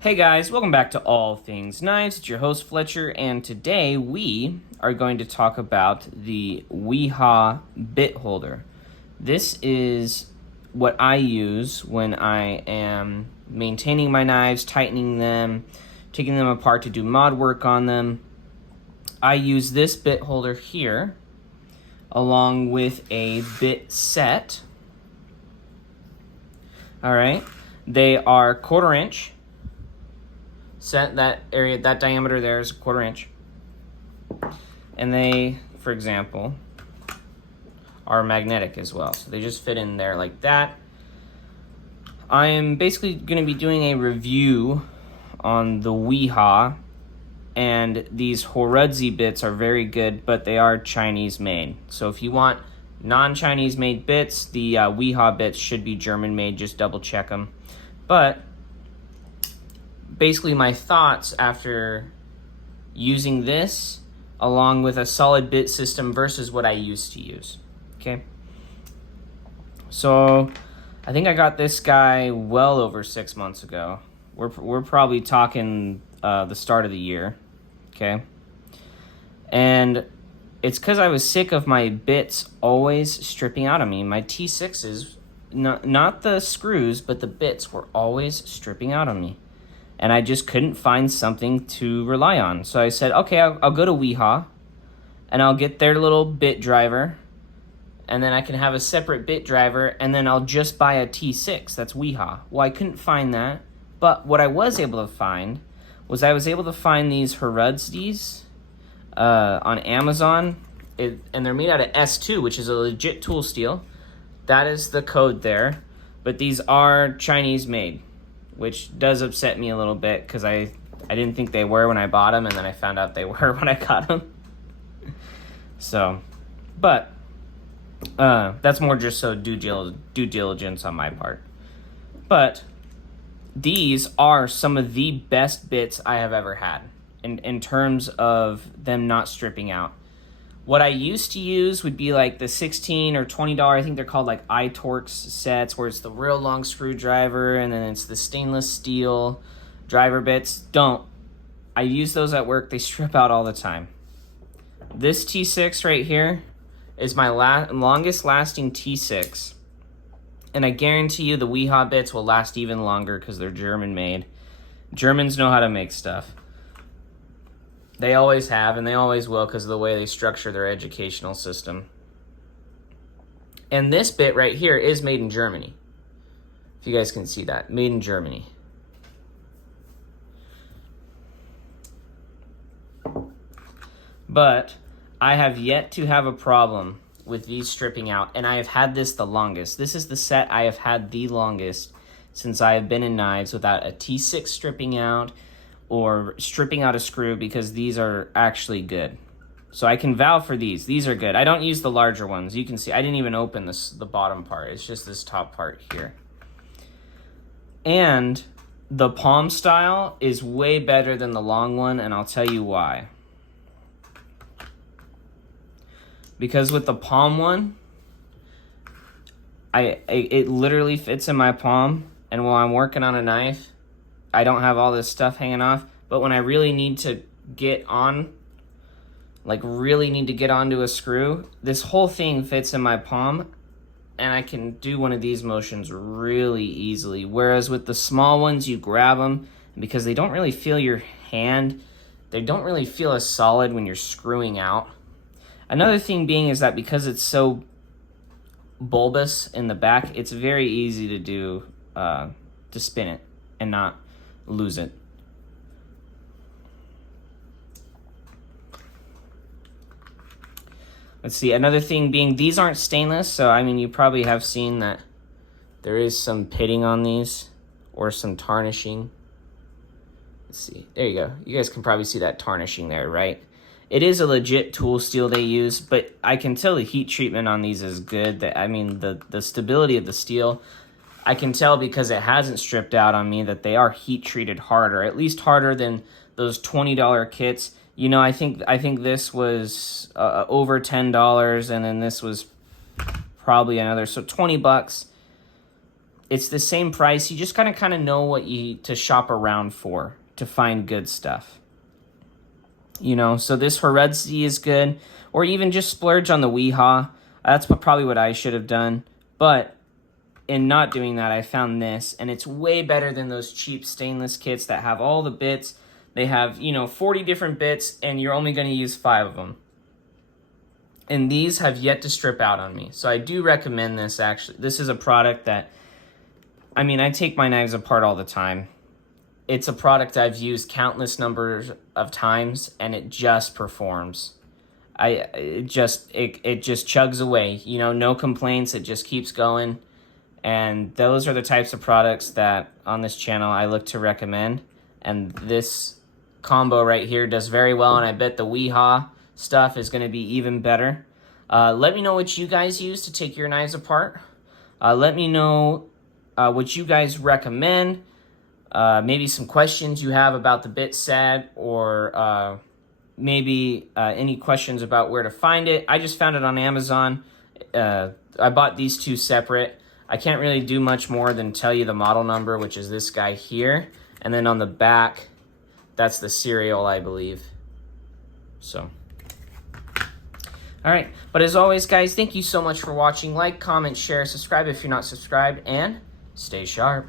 Hey guys, welcome back to All Things Knives. It's your host Fletcher, and today we are going to talk about the Wiha bit holder. This is what I use when I am maintaining my knives, tightening them, taking them apart to do mod work on them. I use this bit holder here along with a bit set. Alright, they are 1/4 inch. Set that area, that diameter there is 1/4 inch. And they, for example, are magnetic as well. So they just fit in there like that. I am basically going to be doing a review on the Wiha, and these horudsy bits are very good, but they are Chinese made. So if you want non-Chinese made bits, the Wiha bits should be German made, just double check them. But basically my thoughts after using this along with a solid bit system versus what I used to use. Okay, so I think I got this guy well over 6 months ago. We're probably talking the start of the year. Okay, and it's because I was sick of my bits always stripping out of me. My T6s, not the screws, but the bits were always stripping out of me. And I just couldn't find something to rely on. So I said, okay, I'll go to Wiha, and I'll get their little bit driver, and then I can have a separate bit driver, and then I'll just buy a T6 that's Wiha. Well, I couldn't find that, but what I was able to find was I was able to find these horudsys on Amazon, and they're made out of S2, which is a legit tool steel. That is the code there, but these are Chinese made, which does upset me a little bit because I didn't think they were when I bought them, and then I found out they were when I got them. So, but that's more just so due diligence on my part. But these are some of the best bits I have ever had in terms of them not stripping out. What I used to use would be like the $16 or $20, I think they're called like torx sets, where it's the real long screwdriver and then it's the stainless steel driver bits. I use those at work. They strip out all the time. This T6 right here is my longest lasting T6. And I guarantee you the Wiha bits will last even longer because they're German made. Germans know how to make stuff. They always have, and they always will because of the way they structure their educational system. And this bit right here is made in Germany. If you guys can see that, made in Germany. But I have yet to have a problem with these stripping out, and I have had this the longest. This is the set I have had the longest since I have been in knives without a T6 stripping out or stripping out a screw, because these are actually good. So I can vouch for these. These are good. I don't use the larger ones. You can see I didn't even open the bottom part. It's just this top part here. And the palm style is way better than the long one, and I'll tell you why. Because with the palm one, it literally fits in my palm, and while I'm working on a knife, I don't have all this stuff hanging off. But when I really need to get on, really need to get onto a screw, this whole thing fits in my palm, and I can do one of these motions really easily. Whereas with the small ones, you grab them, and because they don't really feel your hand, they don't really feel as solid when you're screwing out. Another thing being is that because it's so bulbous in the back, it's very easy to do, to spin it and not lose it. Let's see, another thing being these aren't stainless, so I mean you probably have seen that there is some pitting on these or some tarnishing. Let's see, there you go. You guys can probably see that tarnishing there, right? It is a legit tool steel they use, but I can tell the heat treatment on these is good. I mean, the stability of the steel, I can tell because it hasn't stripped out on me that they are heat treated harder, at least harder than those $20 kits. You know, I think this was over $10, and then this was probably another, so $20. It's the same price. You just kind of know what to shop around for to find good stuff. You know, so this horudsy is good, or even just splurge on the Wiha. That's probably what I should have done, but in not doing that, I found this, and it's way better than those cheap stainless kits that have all the bits. They have, you know, 40 different bits, and you're only going to use 5 of them. And these have yet to strip out on me. So I do recommend this, actually. This is a product that, I mean, I take my knives apart all the time. It's a product I've used countless numbers of times, and it just performs. It just chugs away. You know, no complaints. It just keeps going. And those are the types of products that on this channel I look to recommend. And this combo right here does very well, and I bet the Wiha stuff is going to be even better. Let me know what you guys use to take your knives apart. Let me know what you guys recommend. Maybe some questions you have about the bit set, or maybe any questions about where to find it. I just found it on Amazon. I bought these two separate. I can't really do much more than tell you the model number, which is this guy here. And then on the back, that's the serial, I believe. So, all right. But as always, guys, thank you so much for watching. Like, comment, share, subscribe if you're not subscribed, and stay sharp.